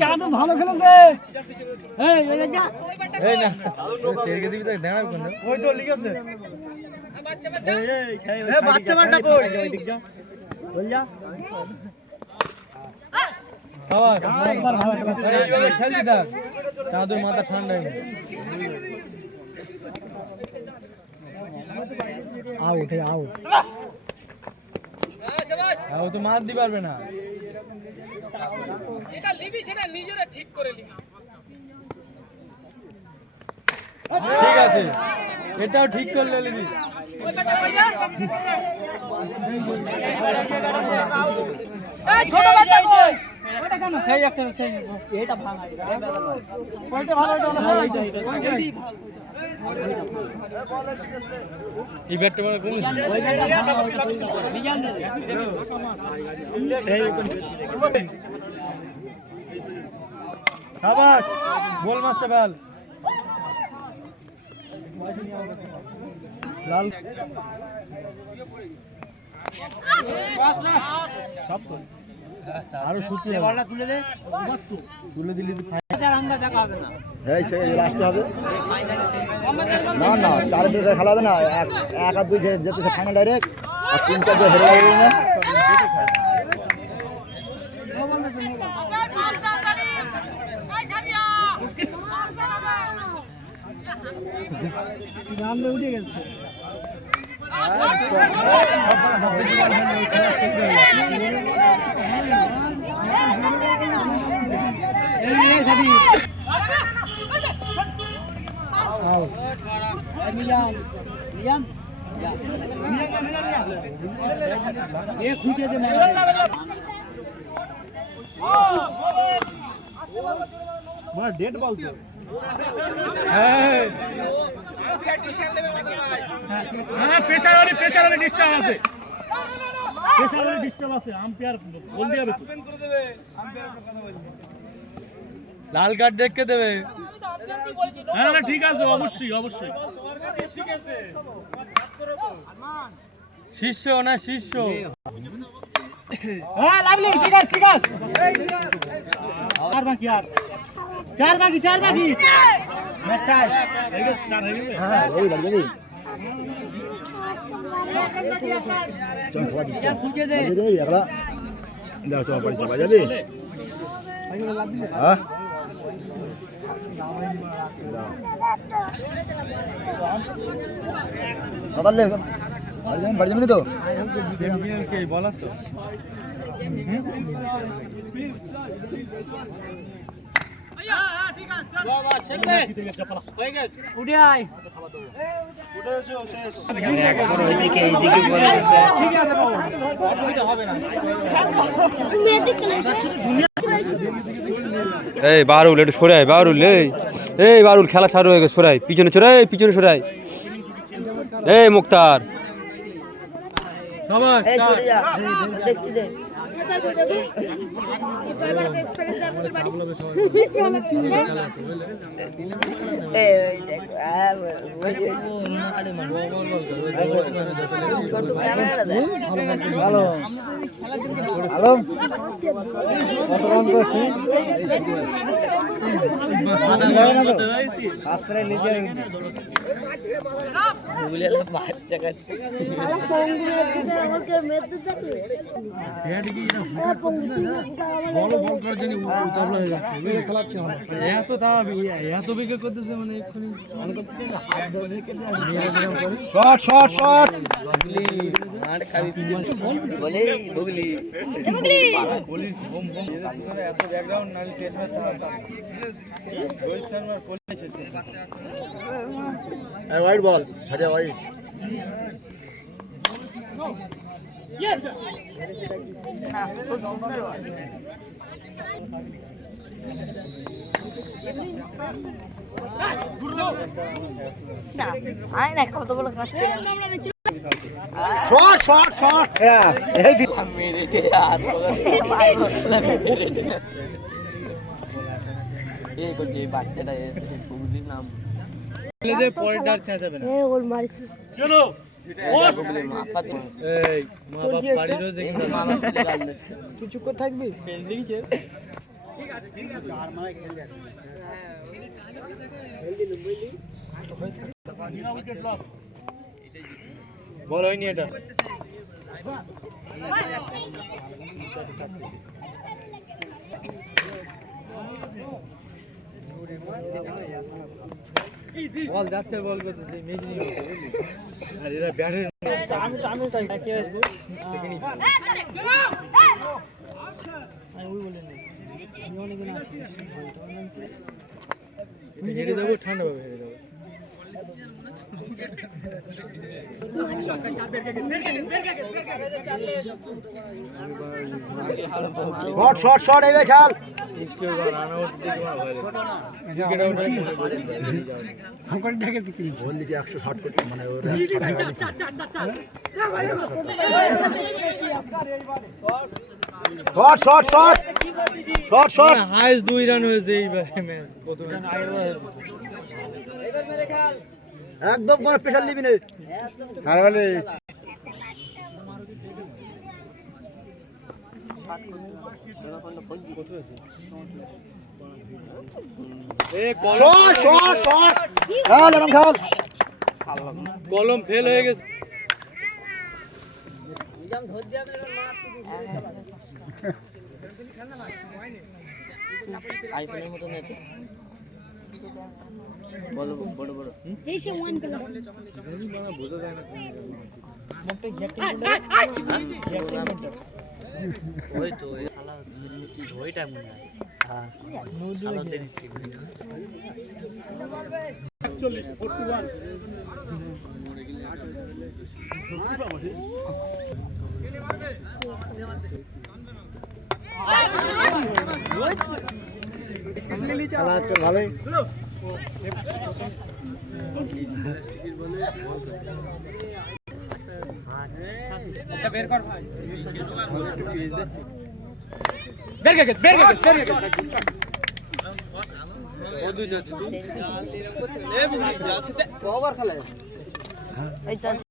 চাঁদ ভালো খেলেছে। চাঁদের মাথা ঠান্ডা আউট আউট ও তো মার দিতে পারবে না। এটা লিবি সেটা নিজেরা ঠিক করে লিবি। ঠিক আছে, এটাও ঠিক করলে লিবি। এই ছোট বাচ্চা কই? ওটা কেন? এই একটা সেই এটা ভালো। কোনটা ভালো এটা ভালো এটা। এই ব্যাটটা মানে কোন শাবাশ, বল মারতে বল। লাল আরো শুটলে বলটা তুলে দে, তুলে দিলি আমরা দেখা হবে না। এই সেই লাস্টে হবে না না 4 মিনিটের খেলা হবে না, 1 আর 2 যেতে সে ফাইনাল ডাইরেক্ট আর 3-4 যে হেরে যাবে না। নামলে উঠে গেছে। ডেড বল তো প্রেসারে ডিস্টার্ব আছে, প্রেসারে ডিস্টার্ব আছে। আম্পায়ার বল দিয়ে লাল কার্ড দেখে দেবে। হ্যাঁ না ঠিক আছে, অবশ্যই অবশ্যই। শিষ্য না শিষ্য। হ্যাঁ লাভলি, ঠিক আছে ঠিক আছে। আর বাকি আর চার বাকি ম্যাচটাই এই যে চার হয়ে গেছে। হ্যাঁ ওই বাড়ি যাবি চল বাড়ি দে একলা দাও চল বাড়ি চল যাবি হ্যাঁ কত লে বাড়ি যাবি তো কে বলার তো এই বারুল একটু সরাই, বারুল এই বারুল খেলা ছাড় হয়ে গেছে, সরাই পিছনে সরাই এই মুক্তার হ্যালো হ্যালো কত রান করছি এত বিকেট করতেছে মানে এক্ষুনি shot shot shot wide ball छड़िया भाई शॉट शॉट शॉट এই করছে এই বাচ্চাটা এসে গুগলির নাম পরে ডার চেঁচাবে না। চলো এই মা বাপ বাড়ি রয়েছে তুই চুপ করে থাকবি বল হয়নি এটা বল যাচ্ছে বল করতেছে মেজ নিয়ে বুঝলি আর এরা ব্যাটে আমি চাই কে আসবো আমি ওই বলেন না আমি অনেক দিন আছি তুমি হেরে যাবো ঠান্ডা হবে হেরে যাবো শট শট শট এই খেল একটু রান আউট দিকে উইকেট আউট বল দিকে 160 কোটি মানে ওর shot shot shot shot shot highest 2 run হয়েছে এইবারে ম্যাচ প্রথমে একদম কোনো প্রেসার নিবি না আর বলে শট শট শট খেল এরকম খেল কলম ফেল হয়ে গেছে আইফোনের মতো নেট বড় বড় বড় এসে ওয়ান প্লাস বোঝা যায় না ওই তো ওইটা মনে হয় সালাদের খেলা তো ভালোই বের কর ভাই বের গে ও দুই যাচ্ছে তুই ওভার খেলে এই